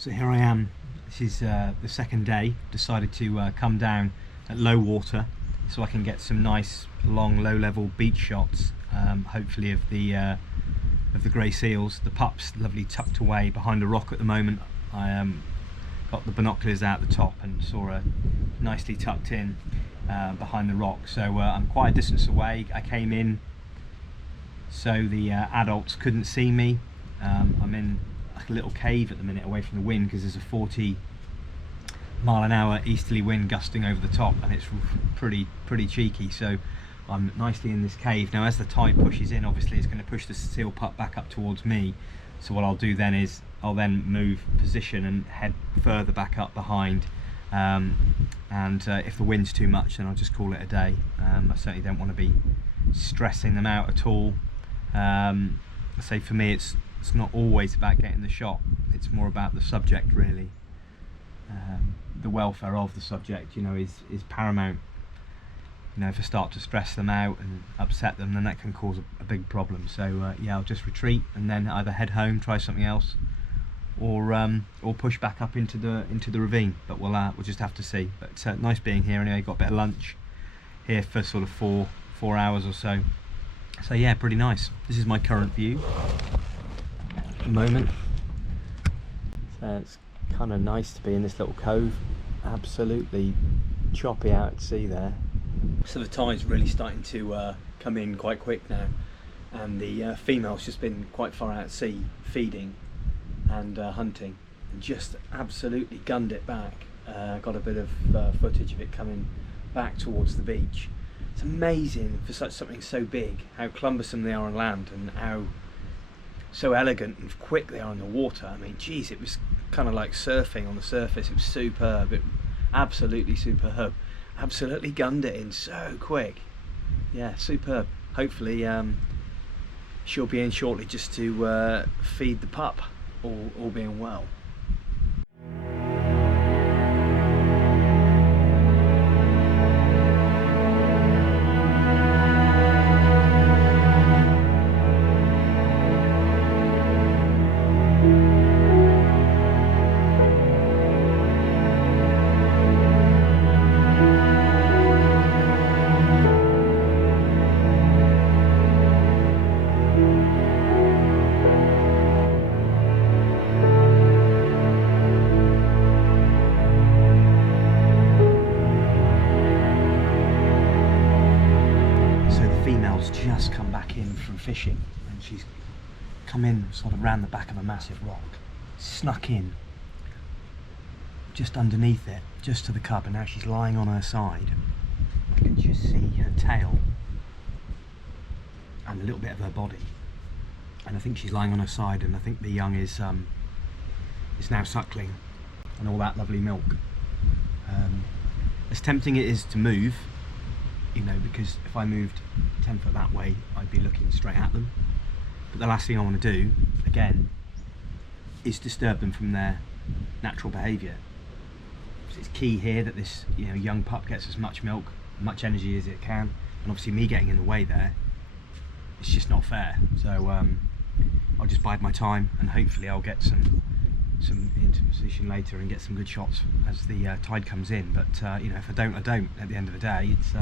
So here I am. This is the second day. Decided to come down at low water so I can get some nice long low-level beach shots, hopefully of the grey seals. The pup's lovely tucked away behind a rock at the moment. I got the binoculars out the top and saw her nicely tucked in behind the rock. So I'm quite a distance away. I came in so the adults couldn't see me. I'm in a little cave at the minute away from the wind because there's a 40-mile-an-hour easterly wind gusting over the top, and it's pretty cheeky. So I'm nicely in this cave. Now as the tide pushes in, obviously it's going to push the seal pup back up towards me. So what I'll do then is I'll then move position and head further back up behind, if the wind's too much then I'll just call it a day. I certainly don't want to be stressing them out at all. I say for me it's not always about getting the shot, it's more about the subject really. The welfare of the subject, you know, is paramount. You know, if I start to stress them out and upset them, then that can cause a big problem. So yeah, I'll just retreat and then either head home, try something else, or push back up into the ravine. But we'll just have to see. But it's nice being here anyway. Got a bit of lunch here for sort of four hours or so. So yeah, pretty nice. This is my current view at the moment. So it's kind of nice to be in this little cove. Absolutely choppy out at sea there. So the tide's really starting to come in quite quick now, and the female's just been quite far out at sea feeding and hunting, and just absolutely gunned it back. Got a bit of footage of it coming back towards the beach. It's amazing for something so big how cumbersome they are on land and how so elegant and quick they are in the water. I mean, geez, it was kind of like surfing on the surface. It was superb, absolutely superb. Absolutely gunned it in so quick. Yeah, superb. Hopefully she'll be in shortly just to feed the pup, all being well. Just come back in from fishing, and she's come in sort of round the back of a massive rock, snuck in just underneath it, just to the cub, and now she's lying on her side. I can just see her tail and a little bit of her body, and I think she's lying on her side, and I think the young is now suckling and all that lovely milk. As tempting it is to move, you know, because if I moved 10 foot that way I'd be looking straight at them, but the last thing I want to do again is disturb them from their natural behaviour. So it's key here that this, you know, young pup gets as much milk, much energy as it can, and obviously me getting in the way there, it's just not fair. So I'll just bide my time, and hopefully I'll get some into position later and get some good shots as the tide comes in. But you know, if I don't, I don't. At the end of the day, it's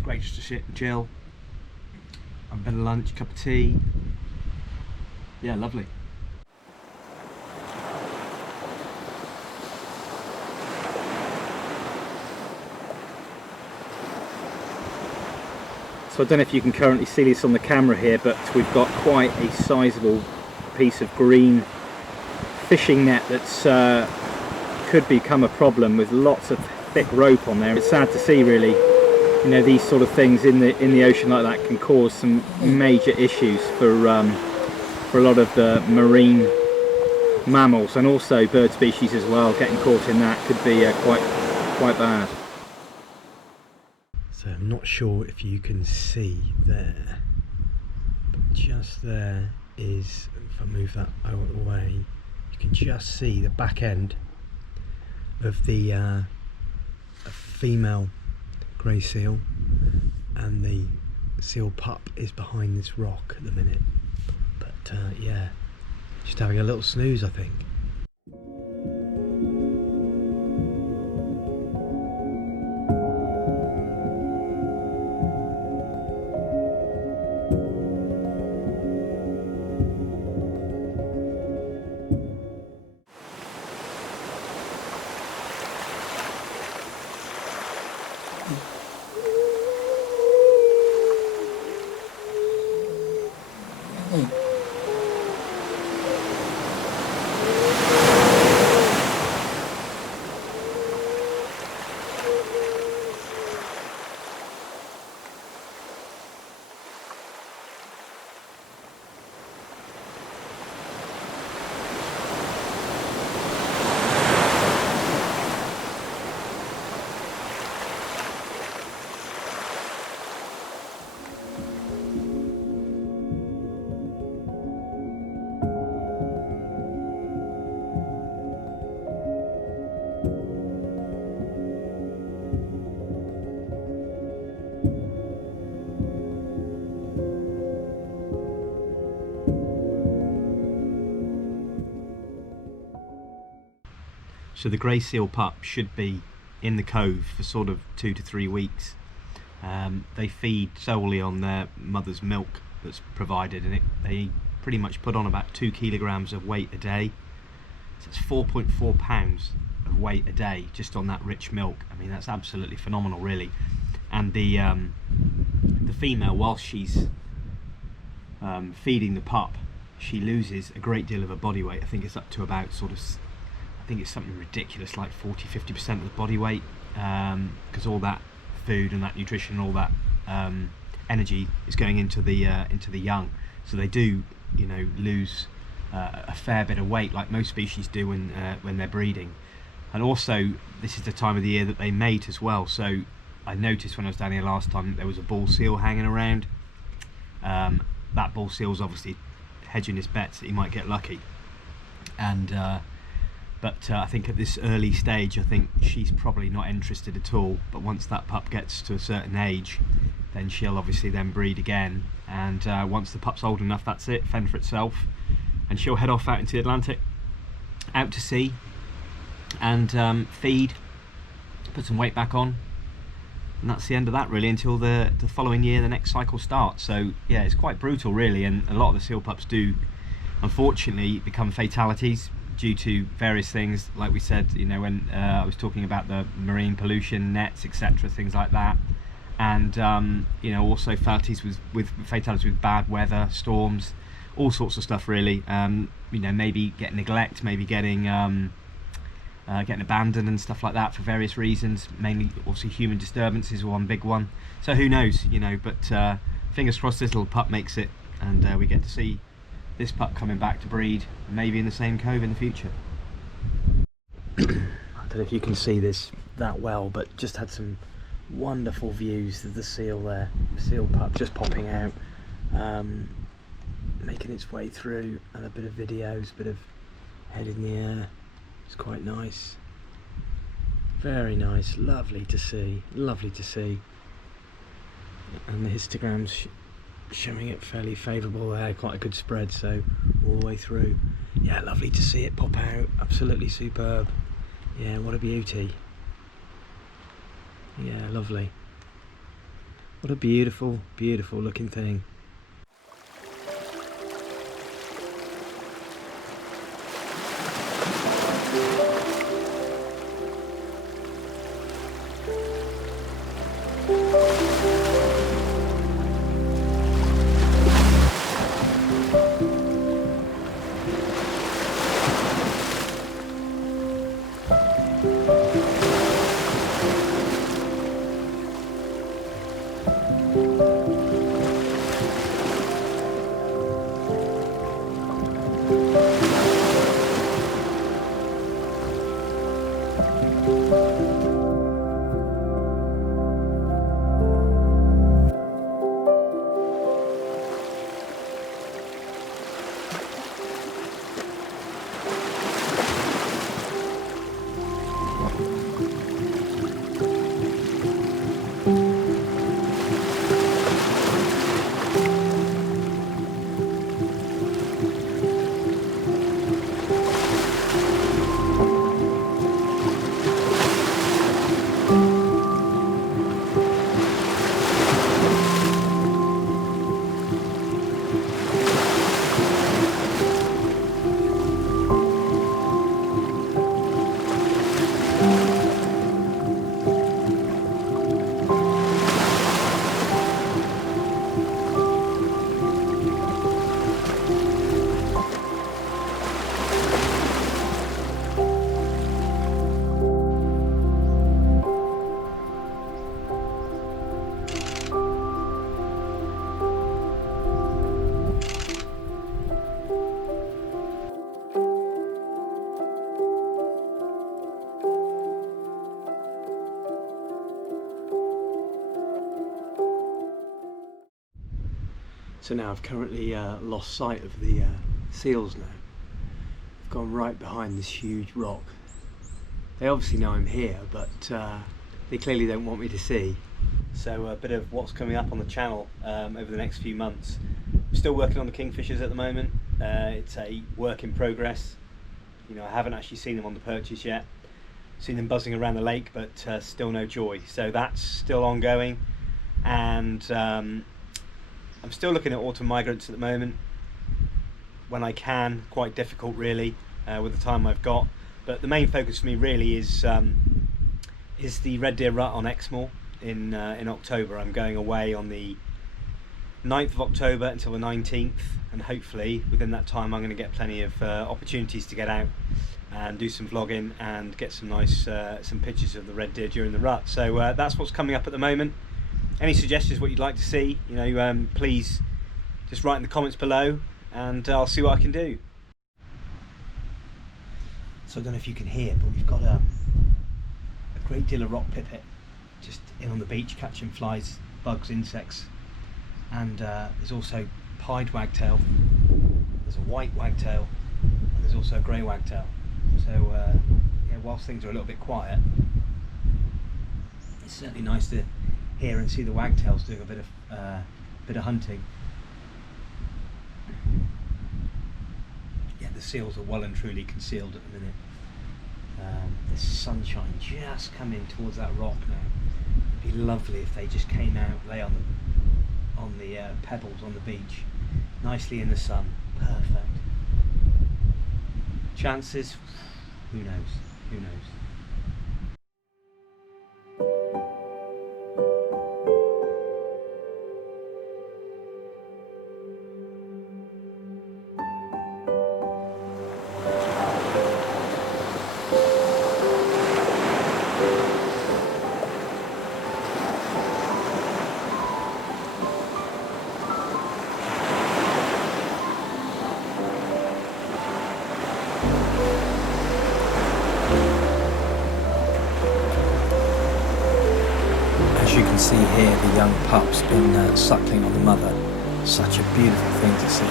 great just to sit and chill, have a bit of lunch, cup of tea. Yeah, lovely. So I don't know if you can currently see this on the camera here, but we've got quite a sizable piece of green fishing net that's could become a problem with lots of thick rope on there. It's sad to see really. You know, these sort of things in the ocean like that can cause some major issues for a lot of the marine mammals and also bird species as well. Getting caught in that could be quite bad. So I'm not sure if you can see there, but just there is, if I move that out of the way, you can just see the back end of the a female grey seal, and the seal pup is behind this rock at the minute. But yeah, just having a little snooze I think. So the grey seal pup should be in the cove for sort of 2 to 3 weeks. They feed solely on their mother's milk that's provided, and they pretty much put on about 2 kilograms of weight a day. So it's 4.4 pounds of weight a day just on that rich milk. I mean, that's absolutely phenomenal, really. And the female, whilst she's feeding the pup, she loses a great deal of her body weight. I think it's up to about sort of, I think it's something ridiculous like 40-50% of the body weight, because all that food and that nutrition and all that energy is going into the young. So they do, you know, lose a fair bit of weight, like most species do when they're breeding. And also, this is the time of the year that they mate as well. So I noticed when I was down here last time there was a bull seal hanging around. That bull seal's obviously hedging his bets that he might get lucky. And but I think at this early stage, I think she's probably not interested at all. But once that pup gets to a certain age, then she'll obviously then breed again. And once the pup's old enough, that's it, fend for itself. And she'll head off out into the Atlantic, out to sea, and feed, put some weight back on, and that's the end of that, really, until the following year the next cycle starts. So yeah, it's quite brutal, really, and a lot of the seal pups do unfortunately become fatalities due to various things, like we said, you know, when I was talking about the marine pollution, nets, etc., things like that. And you know, also fatalities with bad weather, storms, all sorts of stuff, really. You know, maybe getting neglect, maybe getting abandoned and stuff like that for various reasons. Mainly, obviously, human disturbances are one big one. So who knows, you know? But fingers crossed, this little pup makes it, and we get to see this pup coming back to breed, maybe in the same cove in the future. I don't know if you can see this that well, but just had some wonderful views of the seal there. The seal pup just popping out, making its way through, and a bit of videos, a bit of head in the air. It's quite nice, very nice, lovely to see, lovely to see. And the histogram's showing it fairly favourable there, quite a good spread, so all the way through. Yeah, lovely to see it pop out, absolutely superb. Yeah, what a beauty. Yeah, lovely. What a beautiful, beautiful looking thing. So now I've currently lost sight of the seals now. I've gone right behind this huge rock. They obviously know I'm here, but they clearly don't want me to see. So a bit of what's coming up on the channel over the next few months. I'm still working on the kingfishers at the moment. It's a work in progress. You know, I haven't actually seen them on the perches yet. seen them buzzing around the lake, but still no joy. So that's still ongoing, and I'm still looking at autumn migrants at the moment when I can. Quite difficult really with the time I've got, but the main focus for me really is the red deer rut on Exmoor in October. I'm going away on the 9th of October until the 19th, and hopefully within that time I'm going to get plenty of opportunities to get out and do some vlogging and get some nice some pictures of the red deer during the rut. So that's what's coming up at the moment. Any suggestions what you'd like to see, you know, please just write in the comments below and I'll see what I can do. So I don't know if you can hear, but we've got a great deal of rock pipit just in on the beach catching flies, bugs, insects, and there's also pied wagtail, there's a white wagtail, and there's also a grey wagtail. So yeah, whilst things are a little bit quiet, it's certainly nice to hear and see the wagtails doing a bit of hunting. Yeah, the seals are well and truly concealed at the minute. There's sunshine just coming towards that rock now. It'd be lovely if they just came out, lay on the pebbles on the beach, nicely in the sun. Perfect. Chances, who knows? Who knows? As you can see here, the young pup's been suckling on the mother. Such a beautiful thing to see.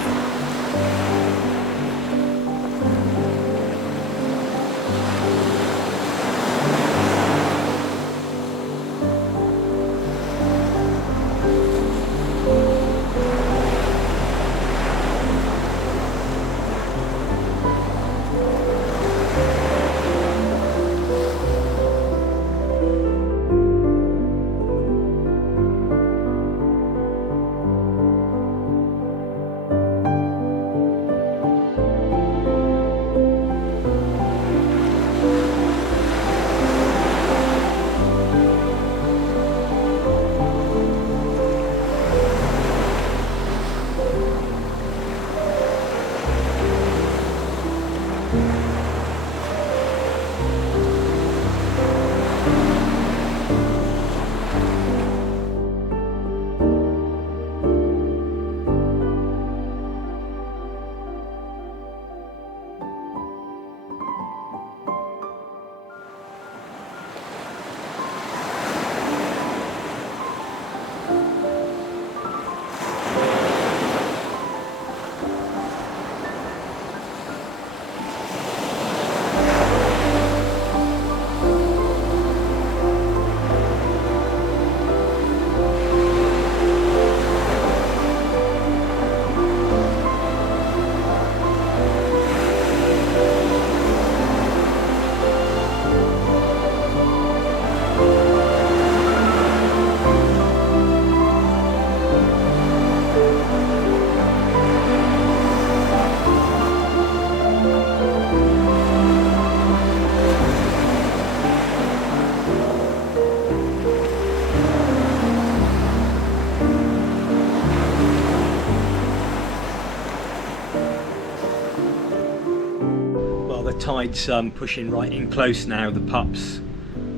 Tide's pushing right in close now. The pup's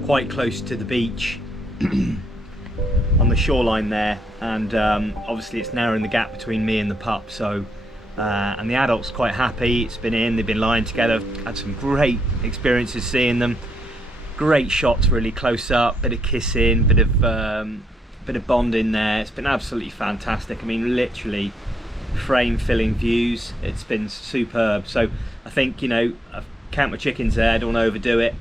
quite close to the beach on the shoreline there, and obviously it's narrowing the gap between me and the pup. So and the adult's quite happy. It's been in, they've been lying together. I've had some great experiences seeing them. Great shots, really close up, bit of kissing, bit of bonding there. It's been absolutely fantastic. I mean, literally frame filling views. It's been superb. So I think, you know, I've count my chickens there, I don't want to overdo it.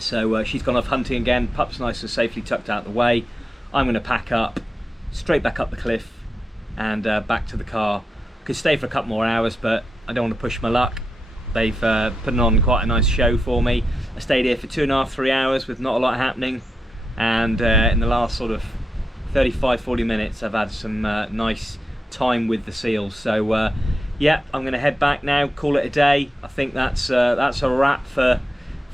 So she's gone off hunting again. Pup's nice and safely tucked out the way. I'm going to pack up, straight back up the cliff and back to the car. Could stay for a couple more hours, but I don't want to push my luck. They've put on quite a nice show for me. I stayed here for 2.5–3 hours with not a lot happening, and in the last sort of 35–40 minutes I've had some nice time with the seals. So yeah, I'm going to head back now, call it a day. I think that's a wrap for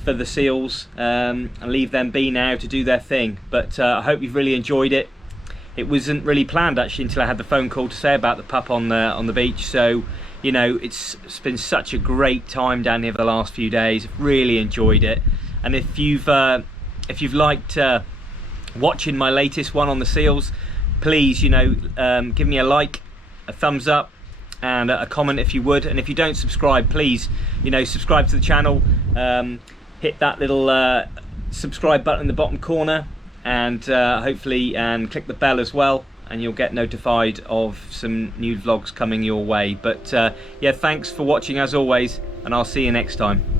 the seals, and leave them be now to do their thing. But I hope you've really enjoyed it. It wasn't really planned actually until I had the phone call to say about the pup on the beach. So you know, it's been such a great time down here for the last few days. Really enjoyed it. And if you've liked watching my latest one on the seals, please, you know, give me a like, a thumbs up, and a comment if you would. And if you don't subscribe, please, you know, subscribe to the channel. Hit that little subscribe button in the bottom corner, and hopefully click the bell as well, and you'll get notified of some new vlogs coming your way. But yeah, thanks for watching as always, and I'll see you next time.